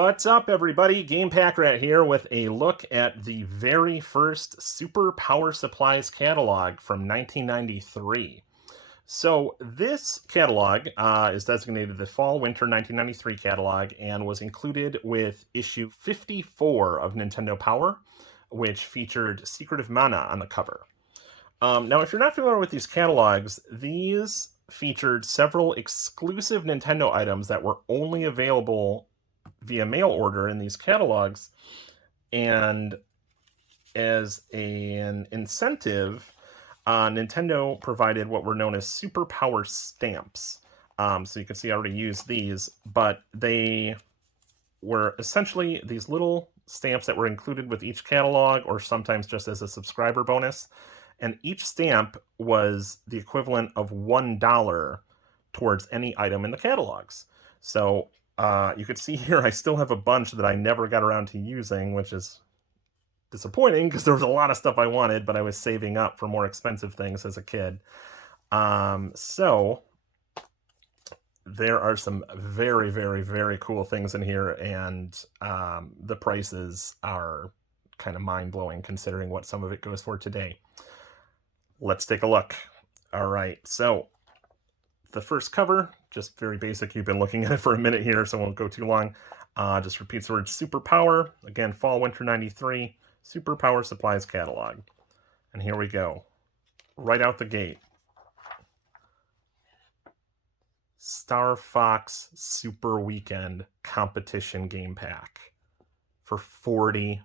What's up, everybody? Game Pack Rat here with a look at the very first Super Power Supplies catalog from 1993. So this catalog is designated the Fall/Winter 1993 catalog and was included with issue 54 of Nintendo Power, which featured Secret of Mana on the cover. Now, if you're not familiar with these catalogs, these featured several exclusive Nintendo items that were only available via mail order in these catalogs, and as an incentive, Nintendo provided what were known as Super Power stamps. So you can see I already used these, but they were essentially these little stamps that were included with each catalog, or sometimes just as a subscriber bonus. And each stamp was the equivalent of $1 towards any item in the catalogs. So you can see here I still have a bunch that I never got around to using, which is disappointing because there was a lot of stuff I wanted, but I was saving up for more expensive things as a kid. So there are some very, very, very cool things in here, and the prices are kind of mind-blowing considering what some of it goes for today. Let's take a look. All right, so the first cover, just very basic. You've been looking at it for a minute here, so I won't go too long. Just repeats the word Super Power. Again, Fall/Winter 93, Super Power Supplies catalog. And here we go. Right out the gate. Star Fox Super Weekend Competition Game Pack for $45.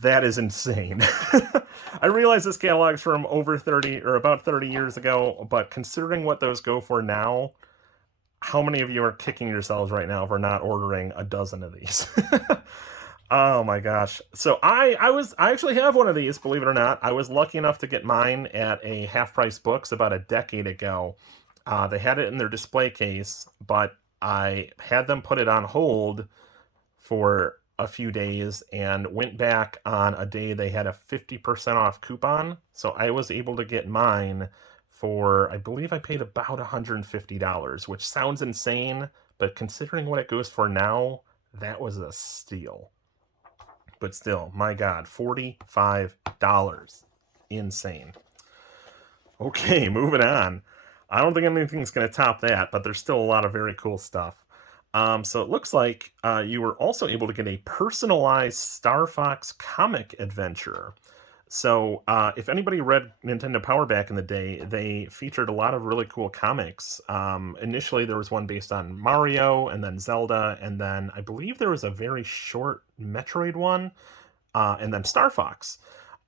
That is insane. I realize this catalog's from over 30 or about 30 years ago, but considering what those go for now, how many of you are kicking yourselves right now for not ordering a dozen of these? Oh my gosh. So I actually have one of these, believe it or not. I was lucky enough to get mine at a Half Price Books about a decade ago. They had it in their display case, but I had them put it on hold for a few days and went back on a day they had a 50% off coupon. So I was able to get mine for, I believe I paid about $150, which sounds insane, but considering what it goes for now, that was a steal. But still, my God, $45. Insane. Okay, moving on. I don't think anything's going to top that, but there's still a lot of very cool stuff. So it looks like you were also able to get a personalized Star Fox comic adventure. So if anybody read Nintendo Power back in the day, they featured a lot of really cool comics. Initially, there was one based on Mario, and then Zelda, and then I believe there was a very short Metroid one, and then Star Fox.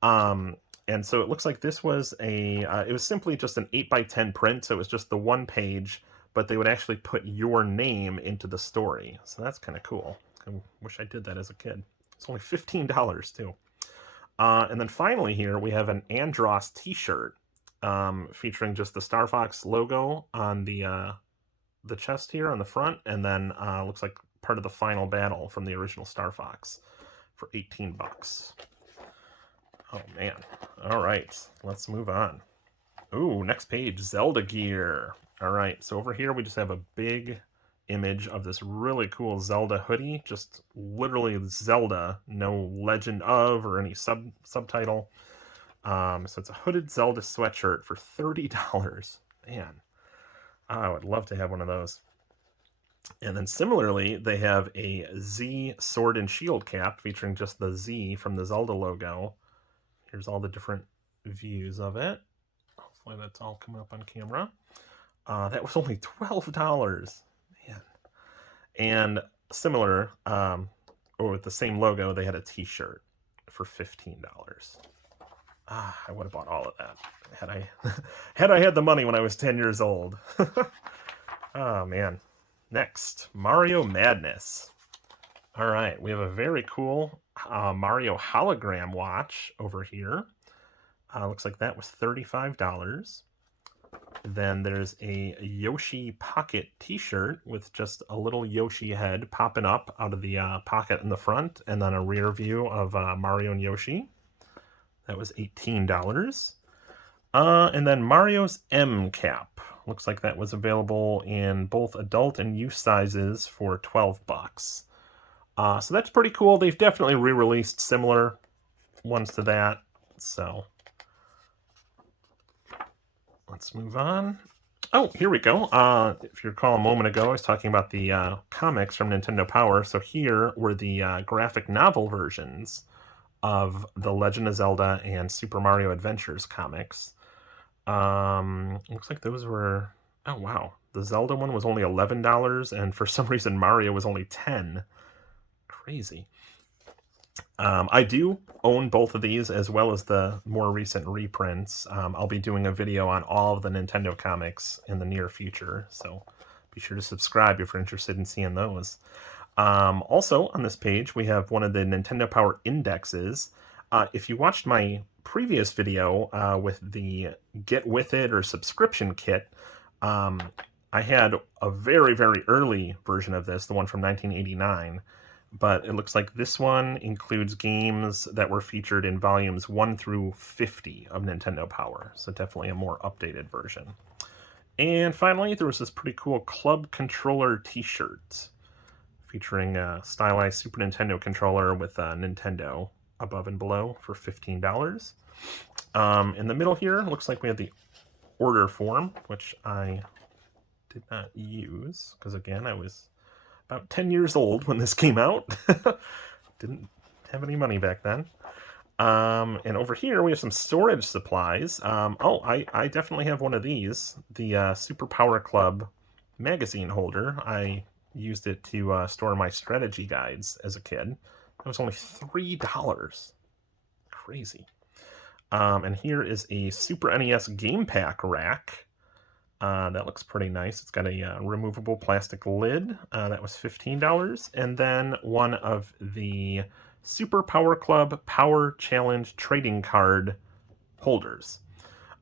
And so it looks like this was it was simply just an 8x10 print, so it was just the one page, but they would actually put your name into the story. So that's kind of cool. I wish I did that as a kid. It's only $15 too. And then finally here we have an Andross t-shirt featuring just the Star Fox logo on the chest here on the front, and then looks like part of the final battle from the original Star Fox for $18. Oh man. All right, let's move on. Ooh, next page, Zelda gear. All right, so over here we just have a big image of this really cool Zelda hoodie, just literally Zelda, no legend of or any subtitle. So it's a hooded Zelda sweatshirt for $30. Man, I would love to have one of those. And then similarly, they have a Z Sword and Shield cap featuring just the Z from the Zelda logo. Here's all the different views of it. Hopefully that's all coming up on camera. That was only $12. Man. And similar, or with the same logo, they had a t-shirt for $15. I would have bought all of that had I had the money when I was 10 years old. Oh man. Next, Mario Madness. All right, we have a very cool Mario hologram watch over here. Looks like that was $35. Then there's a Yoshi Pocket t-shirt with just a little Yoshi head popping up out of the pocket in the front, and then a rear view of Mario and Yoshi. That was $18. And then Mario's M Cap. Looks like that was available in both adult and youth sizes for $12. So that's pretty cool. They've definitely re-released similar ones to that. So let's move on. Oh, here we go. If you recall a moment ago, I was talking about the comics from Nintendo Power. So here were the graphic novel versions of the Legend of Zelda and Super Mario Adventures comics. Looks like those were... Oh, wow. The Zelda one was only $11, and for some reason Mario was only $10. Crazy. I do own both of these, as well as the more recent reprints. I'll be doing a video on all of the Nintendo comics in the near future, so be sure to subscribe if you're interested in seeing those. Also, on this page, we have one of the Nintendo Power indexes. If you watched my previous video with the Get With It or subscription kit, I had a very, very early version of this, the one from 1989. But it looks like this one includes games that were featured in volumes 1 through 50 of Nintendo Power. So definitely a more updated version. And finally, there was this pretty cool Club Controller t-shirt featuring a stylized Super Nintendo controller with Nintendo above and below for $15. In the middle here, looks like we have the order form, which I did not use, because again, I was about 10 years old when this came out. Didn't have any money back then. And over here we have some storage supplies. I definitely have one of these, the Super Power Club magazine holder. I used it to store my strategy guides as a kid. It was only $3. Crazy. And here is a Super NES game pack rack. That looks pretty nice. It's got a removable plastic lid. That was $15. And then one of the Super Power Club Power Challenge trading card holders.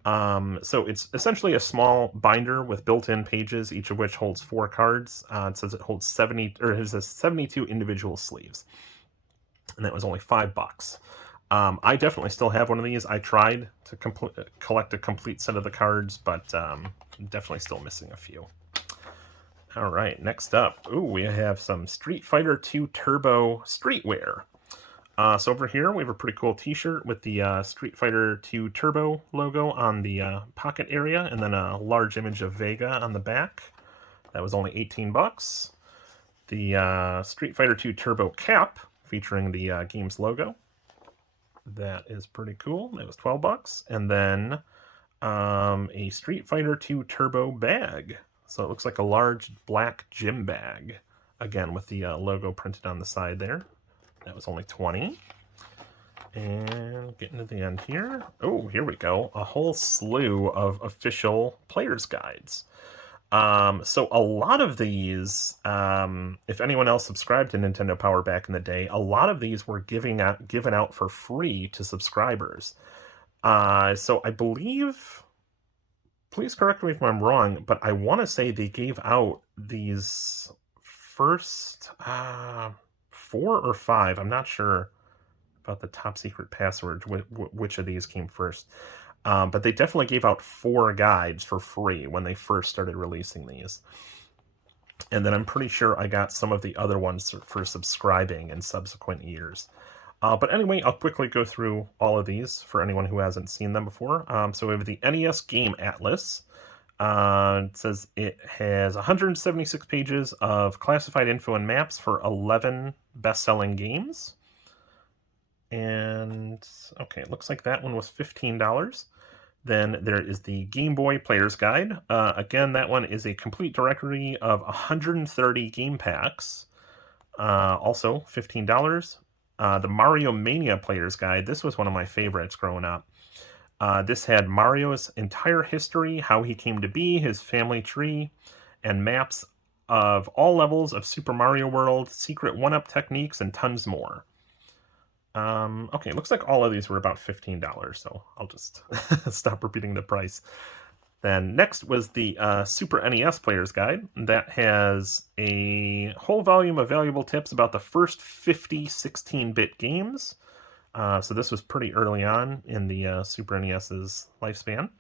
So it's essentially a small binder with built-in pages, each of which holds 4 cards. It says it holds 72 individual sleeves. And that was only $5. I definitely still have one of these. I tried to collect a complete set of the cards, but definitely still missing a few. All right, next up, we have some Street Fighter II Turbo streetwear. So over here, we have a pretty cool t-shirt with the Street Fighter II Turbo logo on the pocket area, and then a large image of Vega on the back. That was only $18. The Street Fighter II Turbo cap, featuring the game's logo. That is pretty cool. That was $12. And then a Street Fighter II Turbo bag. So it looks like a large black gym bag. Again, with the logo printed on the side there. That was only $20. And getting to the end here. Oh, here we go. A whole slew of official player's guides. So a lot of these, if anyone else subscribed to Nintendo Power back in the day, a lot of these were given out for free to subscribers. So I believe, please correct me if I'm wrong, but I want to say they gave out these first 4 or 5. I'm not sure about the top secret password, which of these came first. But they definitely gave out 4 guides for free when they first started releasing these. And then I'm pretty sure I got some of the other ones for subscribing in subsequent years. But anyway, I'll quickly go through all of these for anyone who hasn't seen them before. So we have the NES Game Atlas. It says it has 176 pages of classified info and maps for 11 best-selling games. And, okay, it looks like that one was $15. Then there is the Game Boy Player's Guide. Again, that one is a complete directory of 130 game packs. Also, $15. The Mario Mania Player's Guide. This was one of my favorites growing up. This had Mario's entire history, how he came to be, his family tree, and maps of all levels of Super Mario World, secret one-up techniques, and tons more. Okay, it looks like all of these were about $15, so I'll just stop repeating the price. Then next was the Super NES Player's Guide. That has a whole volume of valuable tips about the first 50 16-bit games. So this was pretty early on in the Super NES's lifespan.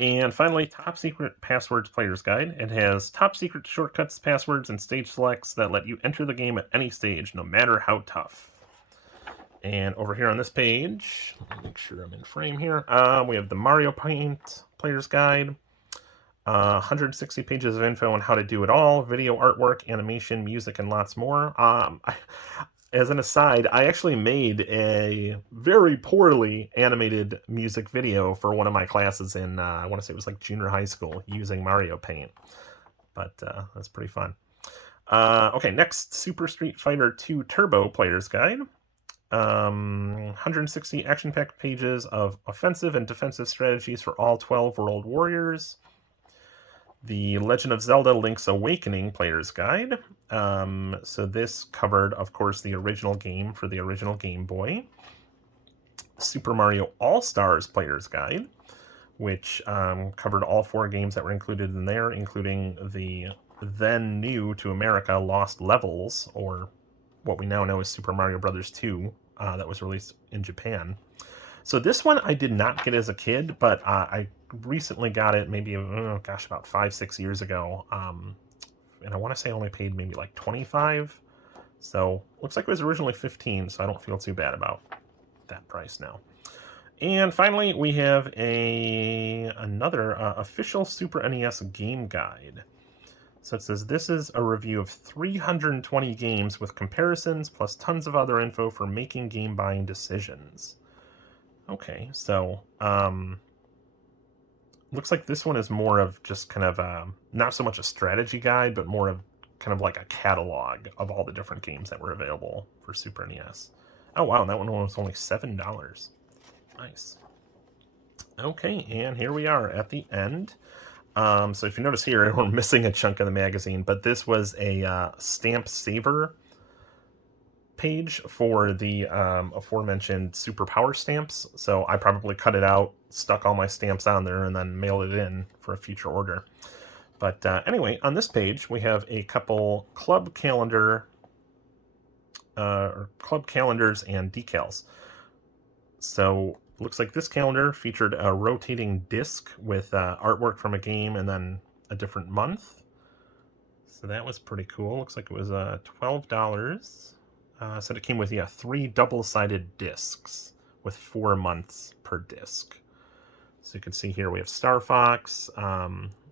And finally, Top Secret Passwords Player's Guide. It has top secret shortcuts, passwords, and stage selects that let you enter the game at any stage, no matter how tough. And over here on this page, let me make sure I'm in frame here, we have the Mario Paint Player's Guide. 160 pages of info on how to do it all, video, artwork, animation, music, and lots more. As an aside, I actually made a very poorly animated music video for one of my classes in, I want to say it was like junior high school, using Mario Paint. But that's pretty fun. Okay, next, Super Street Fighter 2 Turbo Player's Guide. 160 action-packed pages of offensive and defensive strategies for all 12 World Warriors. The Legend of Zelda Link's Awakening Player's Guide. So this covered, of course, the original game for the original Game Boy. Super Mario All-Stars Player's Guide, which covered all 4 games that were included in there, including the then new to America Lost Levels, or what we now know as Super Mario Bros. 2, that was released in Japan. So this one I did not get as a kid, but I recently got it maybe, about 5-6 years ago. And I want to say I only paid maybe like $25. So looks like it was originally $15, so I don't feel too bad about that price now. And finally, we have another official Super NES game guide. So it says, this is a review of 320 games with comparisons plus tons of other info for making game buying decisions. Okay, so looks like this one is more of just kind of not so much a strategy guide, but more of kind of like a catalog of all the different games that were available for Super NES. Oh wow, that one was only $7. Nice. Okay, and here we are at the end. So if you notice here, we're missing a chunk of the magazine, but this was a stamp saver page for the aforementioned Super Power stamps. So I probably cut it out, stuck all my stamps on there, and then mailed it in for a future order. But anyway, on this page, we have a couple club calendars and decals. So looks like this calendar featured a rotating disc with artwork from a game and then a different month. So that was pretty cool. Looks like it was $12. Said it came with 3 double-sided discs with 4 months per disc. So you can see here we have Star Fox.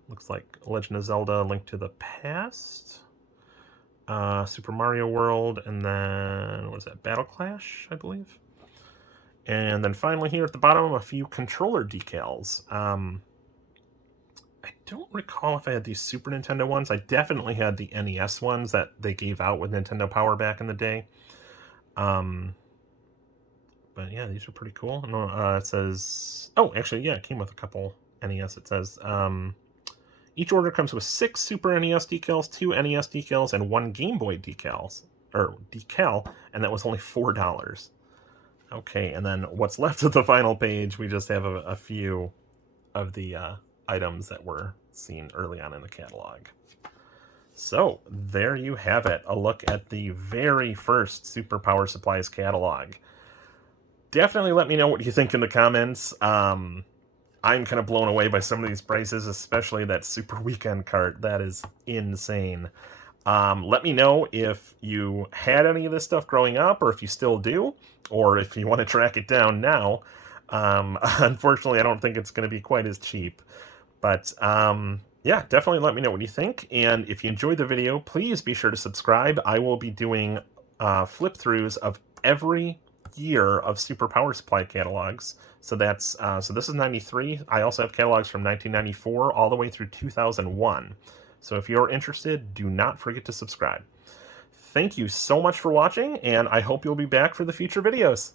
Looks like Legend of Zelda: Link to the Past, Super Mario World, and then what is that? Battle Clash, I believe. And then finally here at the bottom, a few controller decals. I don't recall if I had these Super Nintendo ones. I definitely had the NES ones that they gave out with Nintendo Power back in the day. But yeah, these are pretty cool. It says... Oh, actually, yeah, it came with a couple NES. It says... each order comes with 6 Super NES decals, 2 NES decals, and 1 Game Boy decal, and that was only $4. Okay, and then what's left of the final page, we just have a few of the items that were seen early on in the catalog. So, there you have it, a look at the very first Super Power Supplies catalog. Definitely let me know what you think in the comments. I'm kind of blown away by some of these prices, especially that Super Weekend cart. That is insane. Let me know if you had any of this stuff growing up, or if you still do, or if you want to track it down now. Unfortunately, I don't think it's going to be quite as cheap. But yeah, definitely let me know what you think. And if you enjoyed the video, please be sure to subscribe. I will be doing flip-throughs of every year of Super Power Supply catalogs. So that's so this is 93. I also have catalogs from 1994 all the way through 2001. So if you're interested, do not forget to subscribe. Thank you so much for watching, and I hope you'll be back for the future videos.